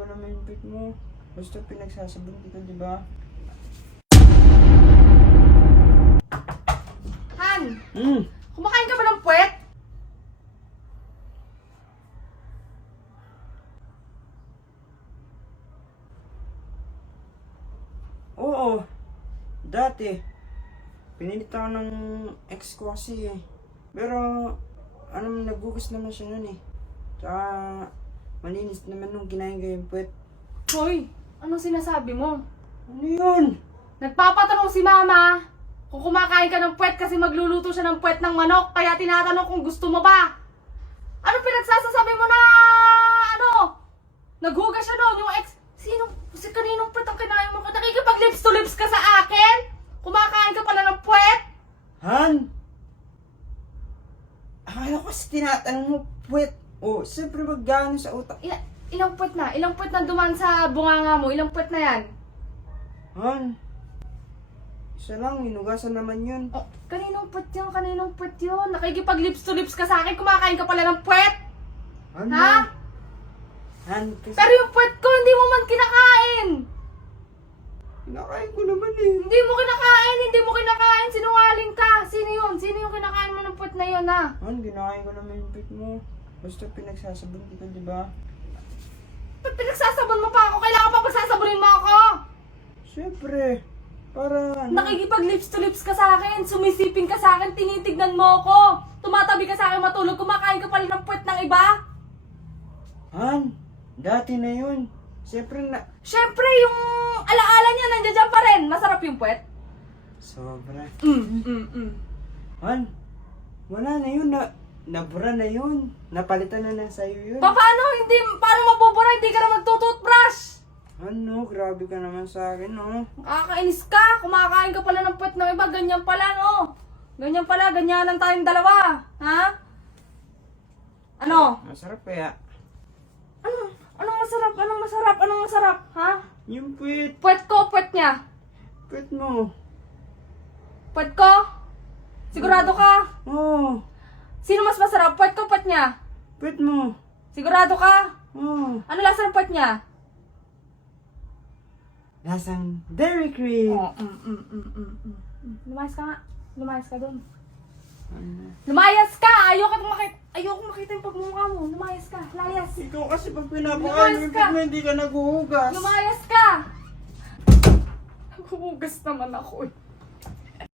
ko naman yung pit mo. Basta pinagsasabon kita, di ba? Han! Hmm. Kumakain ka ba ng puwet? Oo. Dati. Pinilit ako ng ex ko kasi eh. Pero, nagbukas naman siya nun eh. Tsaka, malinis naman nung kinain ko yung puwet. Hoy! Anong sinasabi mo? Ano yun? Nagpapatanong si Mama kung kumakain ka ng puwet kasi magluluto siya ng puwet ng manok. Kaya tinatanong kung gusto mo ba? Ano pinagsasasabi mo na naghugas siya doon yung ex? Kaninong puwet ang kinain mo? Nakikipag lips to lips ka sa akin? Kumakain ka pala ng puwet? Han? Akala ko kasi tinatanong mo puwet. Oh, siyempre maggano sa utak. Ilang puwet na? Ilang puwet na duman sa bunganga mo? Ilang puwet na yan? Han? Isa lang, hinugasan naman yun. Oh, kaninong puwet yun? Kaninong puwet yun? Nakikipag lips to lips ka sa akin? Kumakain ka pala ng puwet? Han? Ha? Han, kasi Pero yung puwet ko, hindi mo man kinakain! kinakain ko naman eh. Hindi mo kinakain! Sinungaling ka! Sino yun? Sino yung kinakain mo ng puwet na yun, ha? Han, kinakain ko naman yung pit mo. Basta pinagsasabon kita, di ba? Ba't pinagsasabon mo pa ako? Kailangan pa pagsasabonin mo ako! Siyempre. Para Nakikipag lips to lips ka sa akin, sumisiping ka sa akin, tinitignan mo ako! Tumatabi ka sa akin matulog, kumakain ka pala ng puwet ng iba! Han, dati na yun. Siyempre na... Siyempre, yung alaala niya nandiyan dyan pa rin. Masarap yung puwet. Sobra. Mm. Han, wala na yun. Nabura na yun. Napalitan na sa'yo yun. Paano mabubura? Hindi ka na magtututbrush! Ano, grabe ka naman sa akin, no? Nakakainis ka! Kumakain ka pala ng puwet ng iba. Ganyan pala, no? Ganyan pala. Ganyanan tayong dalawa. Ha? Ano? Masarap kaya. Anong masarap? Ha? Yung puwet. Puwet ko, puwet niya. Puwet mo. Puwet ko? Sigurado ka? Oo. Sino mas masarap? Puwet ko, puwet niya? Puwet mo. Sigurado ka? Oo. Ano lasa ng puwet niya? Lasang Dairy Cream. Oh, Lumayas ka nga. Lumayas ka doon. Ano? Lumayas ka! Ayoko makita yung pagmumukha mo. Lumayas ka. Layas. Ikaw kasi pag pinapakain Lumayas yung ka. pit mo, hindi ka naghuhugas. Lumayas ka! Naghuhugas naman ako eh.